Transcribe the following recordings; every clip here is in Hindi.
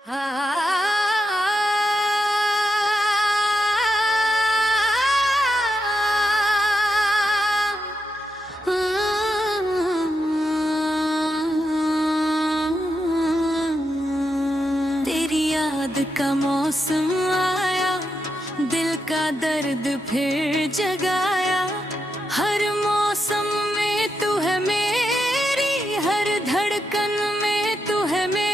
तेरी याद का मौसम आया, दिल का दर्द फिर जगाया। हर मौसम में तू है मेरी, हर धड़कन में तू है मेरी।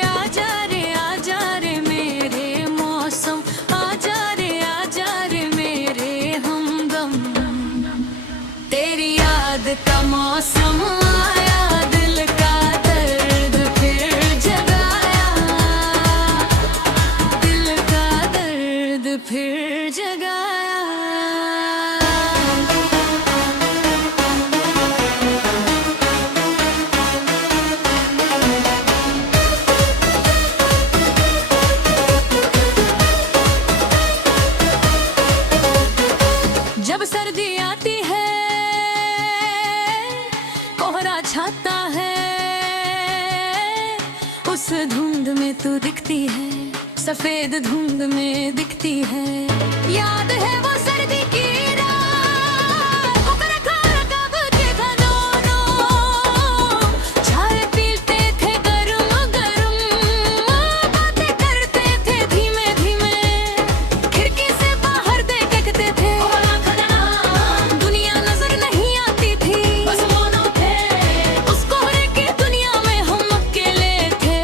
आजा रे मेरे मौसम, आजा रे मेरे हमदम। तेरी याद का मौसम आया, दिल का दर्द फिर जगाया, दिल का दर्द फिर जगाया। जब सर्दी आती है, कोहरा छाता है, उस धुंध में तू दिखती है, सफेद धुंध में दिखती है। याद है वो सर्दी की रात, उकरा खारा कागज था दोनों, चाय पीते थे गरम गरम, बातें करते थे धीमे धीमे, खिड़की से बाहर देखते थे। दुनिया नजर नहीं आती थी, बस दोनों थे, उस कोहरे की दुनिया में हम अकेले थे।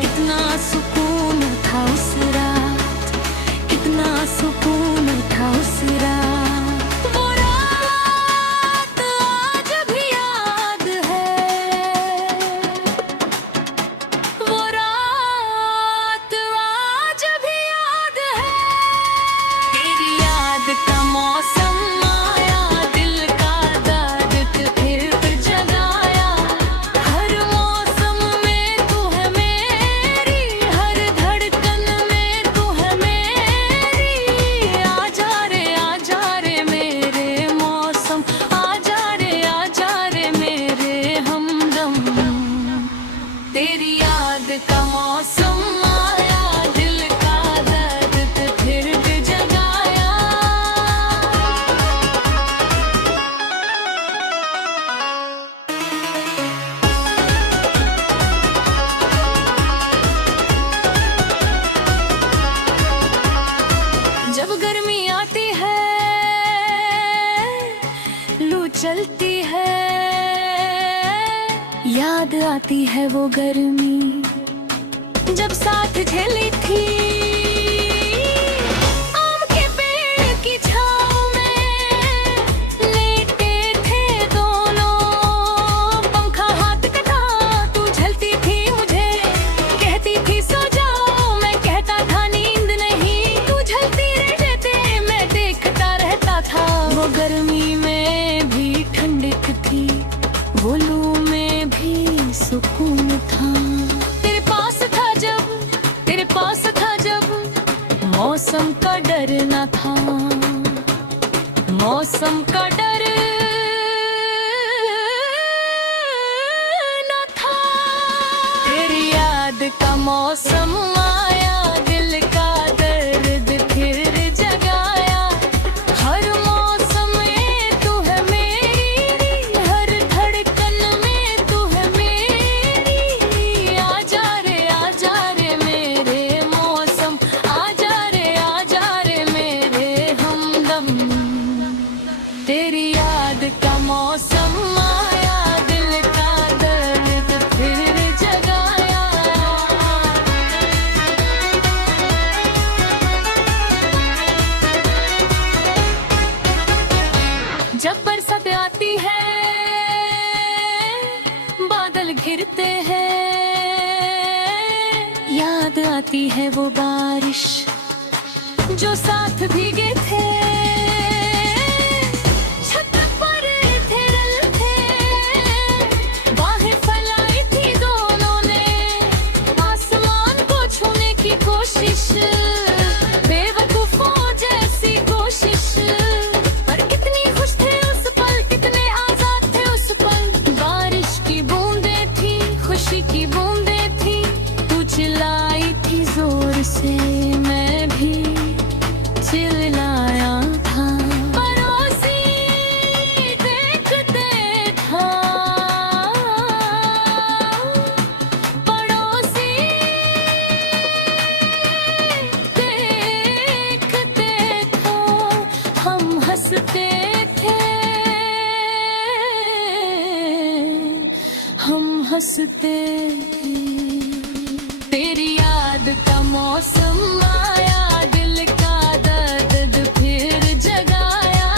कितना सुकून था उस रात, कितना सुकून था उस रात। वो रात आज भी याद है, वो रात आज भी याद है। तेरी याद का मौसम आया, दिल का दर्द फिर जगाया। हर मौसम में तू है मेरी, हर धड़कन में तू है मेरी। आजा रे मेरे मौसम, आजा रे मेरे हमदम। तेरी याद का मौसम आया, दिल का दर्द फिर जगाया। जब गर्मी आती है, लू चलती है, याद आती है वो गर्मी जब साथ झेली थी। आम के पेड़ की छाँव में लेटे थे दोनों, पंखा हाथ का था, तू झलती थी मुझे, कहती थी सो जाओ, मैं कहता था नींद नहीं, तू झलती रहते मैं देखता रहता था। वो गर्मी में भी ठंडक थी, वो लू में भी सुकून था। तेरे पास था जब, तेरे पास था जब, मौसम का डर न था, मौसम का डर न था। तेरी याद का मौसम आया, दिल का दर्द फिर जगाया। हर मौसम में तू है मेरी, हर धड़कन में तू है मेरी। आजा रे मेरे मौसम, आजा रे मेरे हमदम। तेरी याद का मौसम आया, दिल का दर्द फिर जगाया। जब बरसात आती है, बादल घिरते हैं, याद आती है वो बारिश जो साथ भीगे थे। छत पर थे रल थे, बाहें फैलाई थी दोनों ने, आसमान को छूने की कोशिश, बेवकूफों जैसी कोशिश। पर कितनी खुश थे उस पल, कितने आजाद थे उस पल। बारिश की बूंदें थी, खुशी की बूंदें थी, तू बरसते हैं। तेरी याद का मौसम आया, दिल का दर्द फिर जगाया।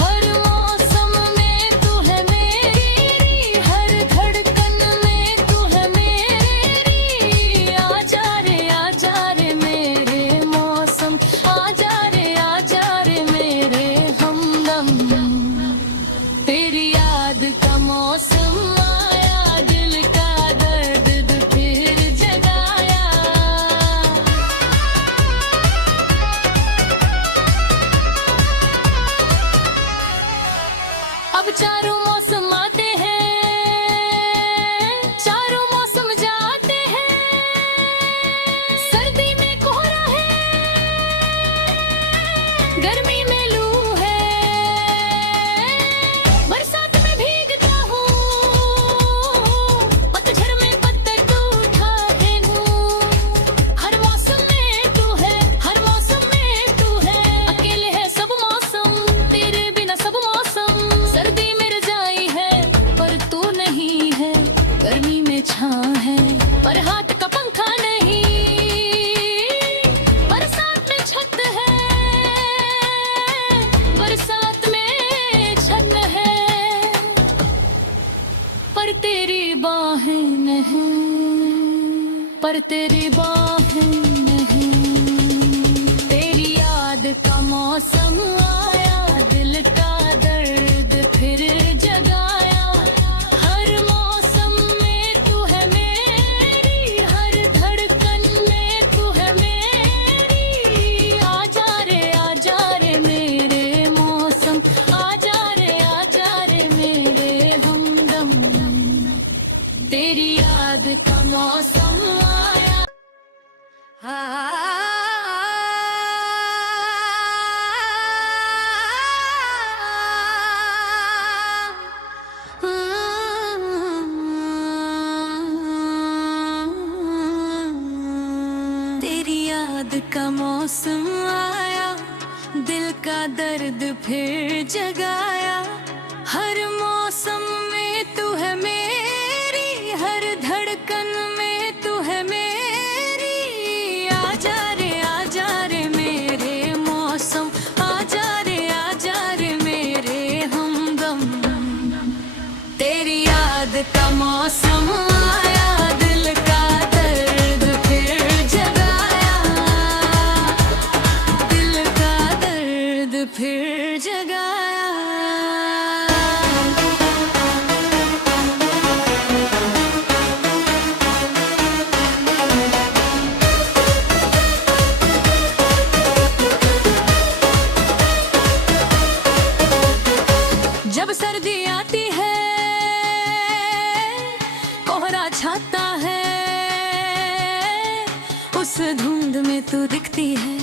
हर मौसम में तू है मेरी, हर धड़कन में तू है मेरी। आजा रे मेरे मौसम, आजा रे मेरे हमदम। तेरी याद का मौसम आया, दिल का दर्द फिर जगाया। अब चारों मौसम आते हैं, चारों मौसम जाते हैं। सर्दी में कोहरा है, गर्मी में लू है, बरसात में भीगता हूँ, पतझड़ में पत्ते उठाते हूँ। हर मौसम में तू है, हर मौसम में तू है। अकेले है सब मौसम, तेरे बिना सब मौसम। सर्दी में रजाई है पर तू नहीं है, गर्मी में छां है पर हाथ का पंखा नहीं। बरसात में छत है, बरसात में छत है, पर तेरी बाहें नहीं, पर तेरी बाहें नहीं। तेरी याद का मौसम आया, दिल का दर्द फिर जगाया। हर मौसम में तू है मेरी, हर धड़कन में तू है मेरी। आजा रे मेरे मौसम, आजा रे मेरे हमदम। तेरी याद का मौसम आया। तेरी याद का मौसम आया, दिल का दर्द फिर जगाया। हर मौसम में तू है मेरी, हर धड़कन में तू है मेरी। आजा रे मेरे मौसम, आजा रे मेरे हमदम। तेरी याद का मौसम आया, दिल का दर्द फिर जगाया। दिल का दर्द फिर जगाया। जब सर्दी आती है, कोहरा छाता है, उस धुंध में तू दिखती है,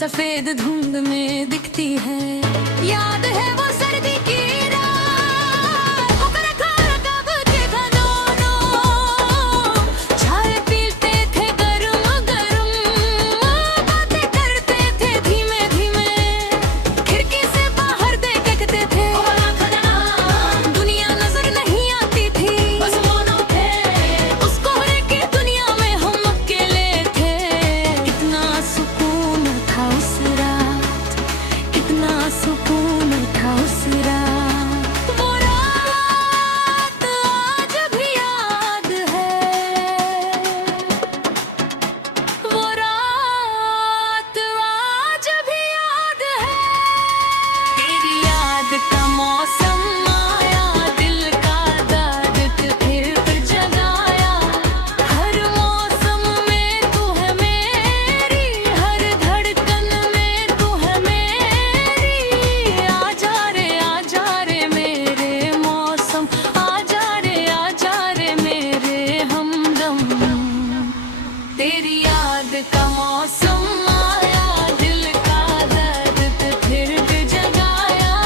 सफेद धुंध में दिखती है। याद है वो सर्दी की रात, ओकरा खारा कब के दोनों चाय पीते थे गरम गरम, बातें करते थे धीमे धीमे, खिड़की से बाहर देखते थे। दुनिया नजर नहीं आती थी, बस मोनो थे। उस कोहरे की दुनिया में हम अकेले थे। कितना सुकून था उस रात, कितना सुकून था उस रात। वो रात आज भी याद है, वो रात आज भी याद है। तेरी याद का मौसम आया, दिल का दर्द फिर जगाया। हर मौसम में तू है मेरी, हर धड़कन में तू है मेरी। आजा रे मेरे मौसम, आजा रे मेरे हमदम। तेरी याद का मौसम आया, दिल का दर्द फिर जगाया।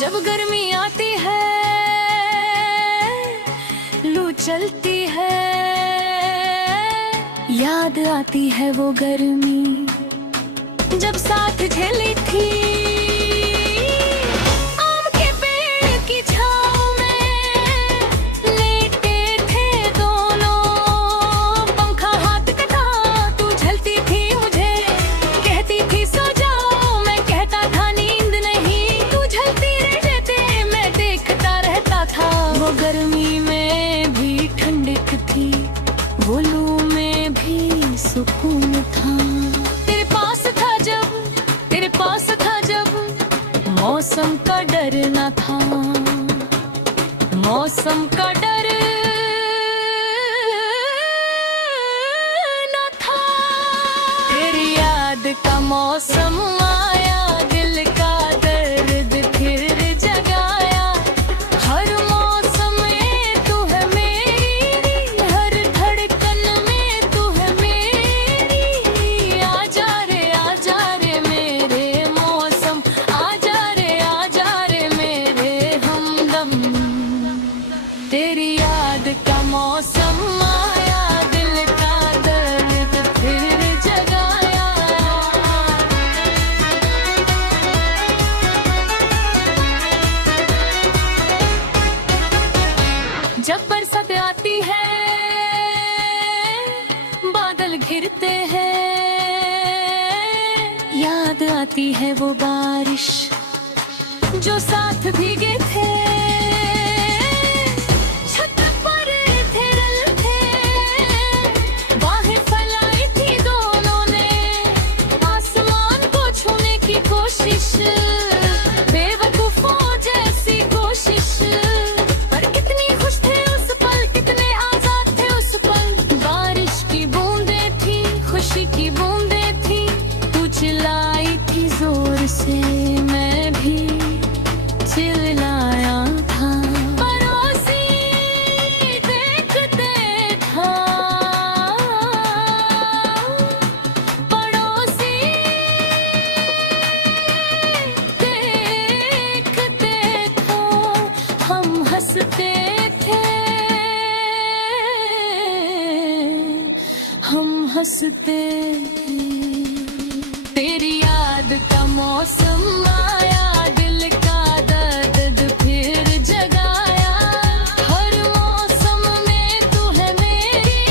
जब गर्मी आती है, लू चलती है, याद आती है वो गर्मी जब साथ झेली थी आम के पेड़ की छाँव में लेटे थे दोनों। पंखा हाथ का था, तू झलती थी मुझे, कहती थी सो जाओ, मैं कहता था नींद नहीं। तू झलती रहते मैं देखता रहता था। वो गर्मी में भी ठंडक थी, वो लू में भी सुकून था। तेरे पास था जब मौसम का डर न था, मौसम का डर न था। तेरी याद का मौसम आया, दिल का दर्द फिर जगाया। हर मौसम में तू है मेरी, हर धड़कन में तू है मेरी। आजा रे मेरे मौसम, आजा रे मेरे हमदम। तेरी याद का मौसम आया, दिल का दर्द फिर जगाया। जब बरसात आती है, बादल घिरते हैं, याद आती है वो बारिश जो साथ भीगे थे। छत पर थे रल थे, बाहें फैलाई थी दोनों ने, आसमान को छूने की कोशिश, बेवकूफों जैसी कोशिश। पर कितनी खुश थे उस पल, कितने आजाद थे उस पल। बारिश की बूंदें थी, खुशी की बूंदें थी। तू चिल्लाई थी जोर से, मैं भी चिल्लाया था। पड़ोसी देखते था, पड़ोसी देखते था। हम हंसते थे, हम हंसते थे। तेरी याद का मौसम आया, दिल का दर्द फिर जगाया। हर मौसम में तू है मेरी,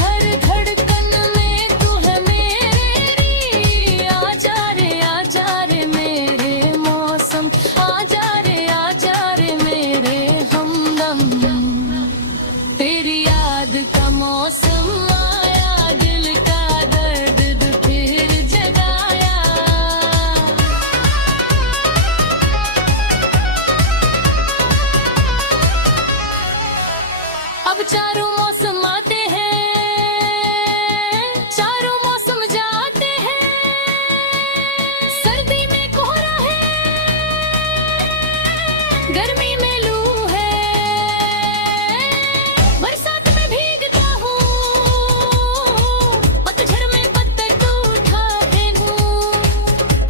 हर धड़कन में तू है मेरी। आजा रे मेरे मौसम, आजा रे मेरे हमदम। तेरी याद का मौसम आया, दिल का दर्द फिर जगाया। अब चारों मौसम आते हैं, चारों मौसम जाते हैं। सर्दी में कोहरा है, गर्मी में लू है, बरसात में भीगता हूँ, पतझड़ में पत्थर टूटते हूँ।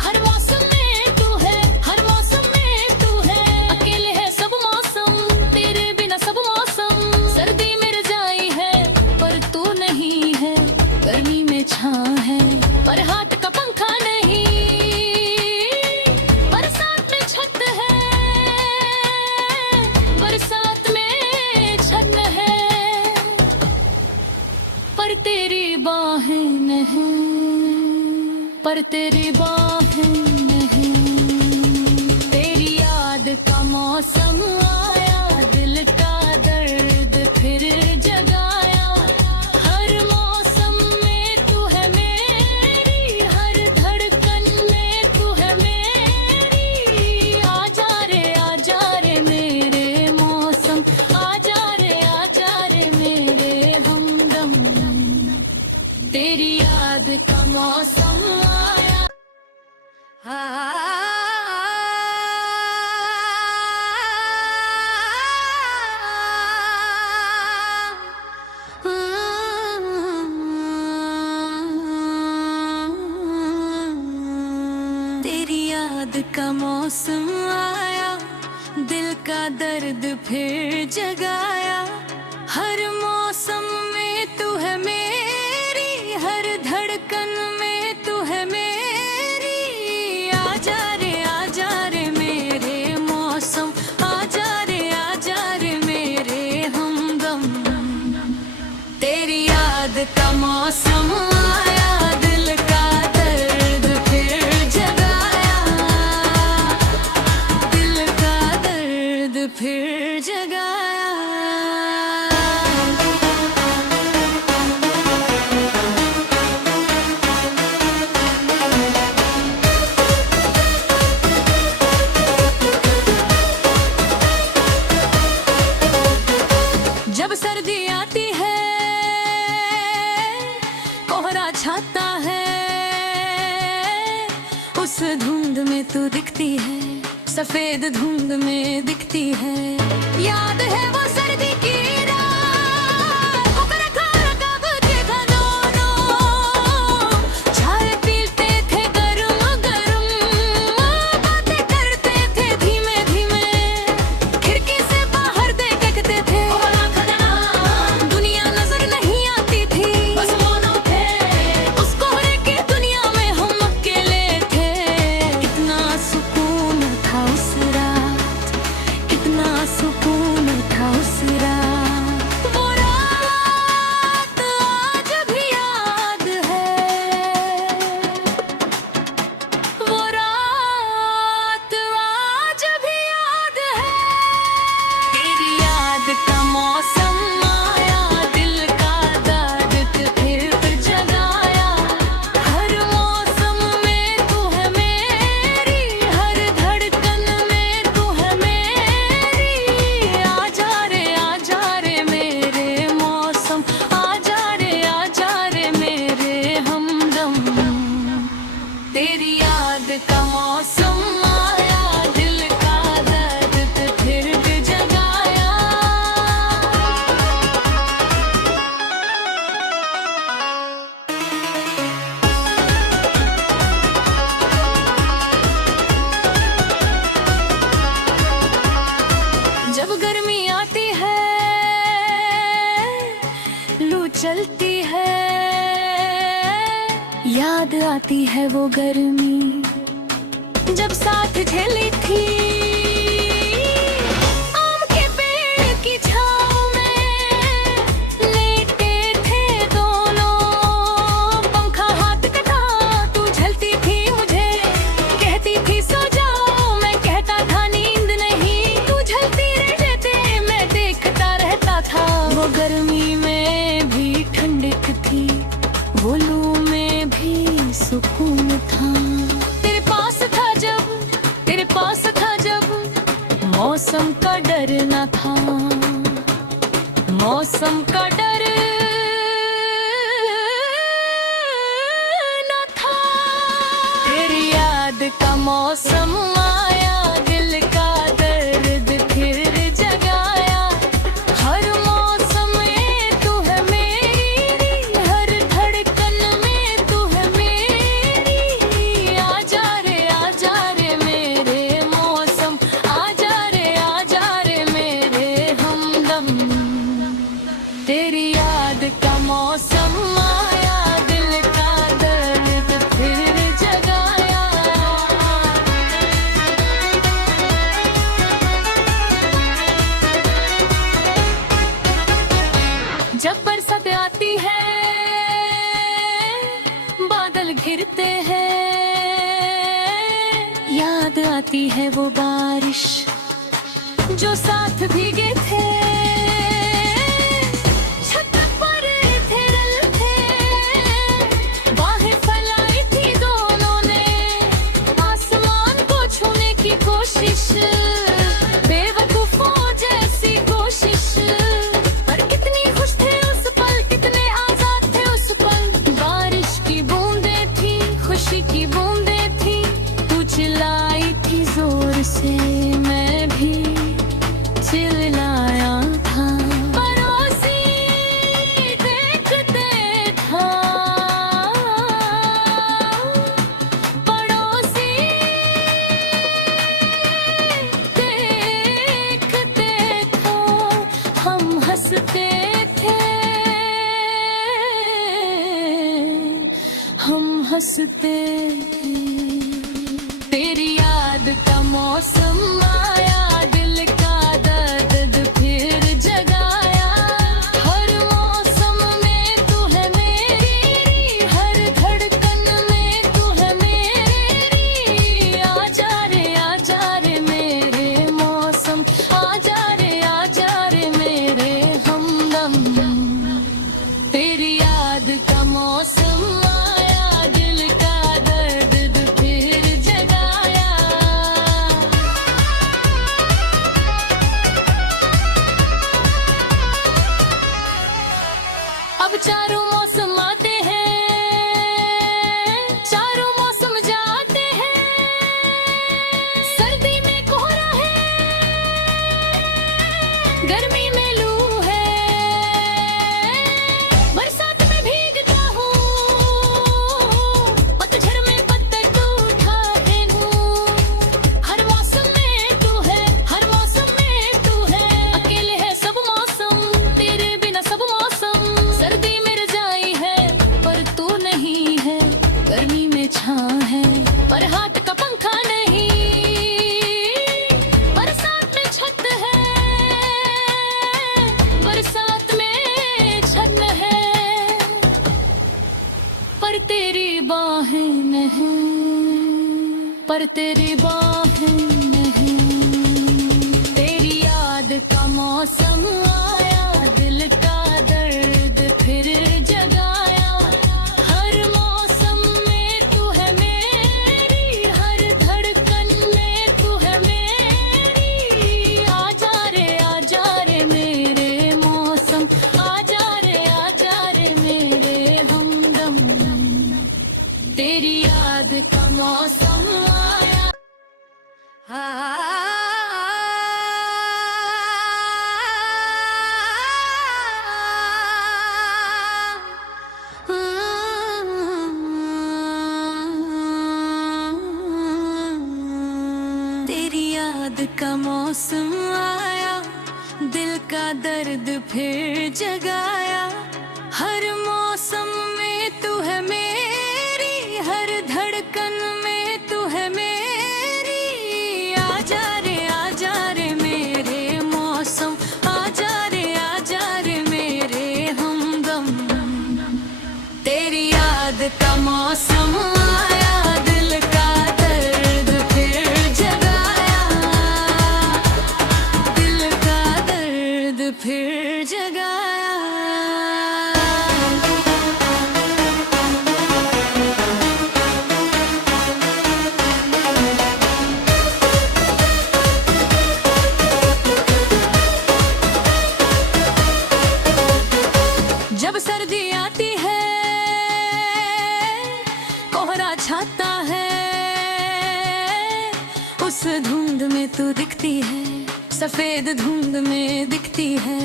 हर मौसम में तू है, हर मौसम में तू है। अकेले है सब मौसम, तेरे बिना सब मौसम। सर्दी में रजाई है पर तू नहीं है, गर्मी में छां है पर हाथ का पंखा नहीं। बरसात में छत है, बरसात में छत है, पर तेरी बाहें नहीं, पर तेरी बाहें नहीं। तेरी याद का मौसम आया, दिल का दर्द फिर जगाया। हर मौसम में तू है मेरी, हर धड़कन में तू है मेरी। आजा रे मेरे मौसम, आजा रे मेरे हमदम। तेरी याद का मौसम आया। तेरी याद का मौसम आया, दिल का दर्द फिर जगाया। हर मौसम में तू है मेरी, धड़कन में तू है मेरी। आजा रे मेरे मौसम, आजा रे मेरे हमदम। तेरी याद का मौसम आया, दिल का दर्द फिर जगाया, दिल का दर्द फिर जगाया। जब सर्दी आती है, कोहरा छाता है, उस धुंध में तू दिखती है, सफेद धुंध में दिखती है। याद है वो सर्दी की रात, ऊपर खारा कागज था दोनों, चाय पीते थे गरम गरम, बातें करते थे धीमे धीमे, खिड़की से बाहर देखते थे। दुनिया नजर नहीं आती थी, बस मौन थे, उस कोहरे की दुनिया में हम अकेले थे। कितना सुकून था उस रात, कितना सुकून था उस रात। वो रात आज भी याद है, वो रात आज भी याद है। तेरी याद का मौसम आया, दिल का दर्द फिर जगाया। हर मौसम में तू है मेरी, हर धड़कन में तू है मेरी। आजा रे मेरे मौसम, आजा रे मेरे हमदम। तेरी याद का मौसम आया, दिल का दर्द फिर जगाया। जब गर्मी आती है, लू चलती है, याद आती है वो गर्मी जब साथ झेली थी। आम के पेड़ की छाँव में लेटे थे दोनों, पंखा हाथ का था, तू झलती थी मुझे, कहती थी सो जाओ, मैं कहता था नींद नहीं, तू झलती रहते मैं देखता रहता था। वो गर्मी में भी ठंडक थी, वो लू में भी सुकून था। तेरे पास था जब, तेरे पास था जब, मौसम का डर न था, मौसम का डर न था। तेरी याद का मौसम आया, दिल का दर्द फिर जगाया। हर मौसम में तू है मेरी, हर धड़कन में तू है मेरी। आजा रे मेरे मौसम, आजा रे मेरे हमदम। तेरी याद का मौसम आया, दिल का दर्द फिर जगाया। जब बरसात आती है, बादल घिरते हैं, याद आती है वो बारिश जो साथ भीगे थे। छत पर थे रल थे, बाहें फैलाई थी दोनों ने, आसमान को छूने की कोशिश, बेवकूफों जैसी कोशिश। पर कितनी खुश थे उस पल, कितने आजाद थे उस पल। बारिश की बूंदें थी, खुशी की बूंदें थी, तू चिल्लाई थी जोर से, मैं भी चिल्लाया। हंसते तेरी याद का मौसम आया दिल का दर्द फिर जगाया हर मौसम में तू है मेरी हर धड़कन में तू है मेरी आजा रे मेरे मौसम आजा रे मेरे हमदम तेरी याद का मौसम आया दिल का दर्द फिर जगाया अब चारों मौसम आते हैं चारों मौसम जाते हैं सर्दी में कोहरा है गर्मी में लू है बरसात में भीगता हूँ पतझड़ में पत्ते उठाते हूँ हर मौसम में तू है हर मौसम में तू है अकेले है सब मौसम तेरे बिना सब मौसम सर्दी में रजाई है पर तू नहीं है गर्मी में छां है पर हाथ का पंखा नहीं बरसात में छत है बरसात में छत है पर तेरी बाहें नहीं पर तेरी बाहें नहीं तेरी याद का मौसम आया दिल का दर्द फिर जगाया हर मौसम में तू है मेरी हर धड़कन में तू है मेरी आजा रे मेरे मौसम आजा रे मेरे हमदम तेरी याद का मौसम आया तेरी याद का मौसम आया दिल का दर्द फिर जगाया हर मौसम में तू है मेरी हर धड़कन में तू है मेरी आजा रे मेरे मौसम आजा रे मेरे हमदम तेरी याद का मौसम आया दिल का दर्द फिर जगाया दिल का दर्द फिर जगाया जब सर्दी आती है कोहरा छाता है उस धुंध में तू दिखती है सफेद धुंध में दिखती है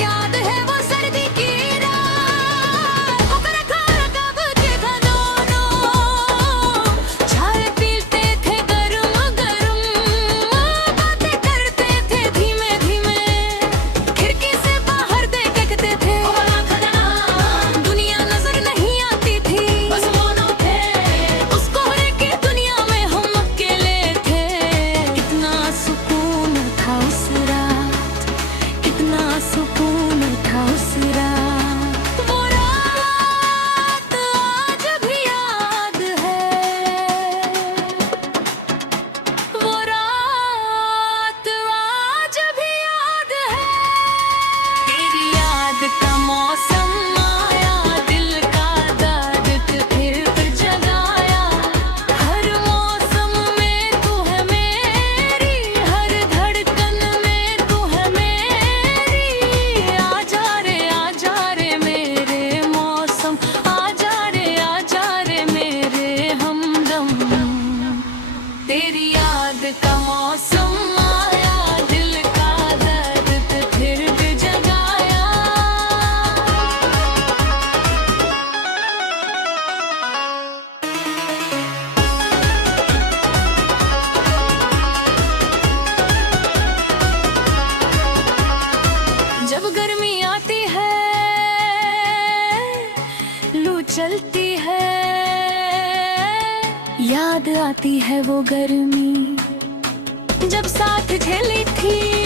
याद है वो सर्दी की रात ओकरा खारा कब के था दोनों चाय पीते थे गरम गरम बातें करते थे धीमे धीमे खिड़की से बाहर देखते थे दुनिया नजर नहीं आती थी बस दोनों थे उस कोहरे की दुनिया में हम अकेले थे कितना सुकून था उस रात कितना सुकून था आती है वो गर्मी, जब साथ झेली थी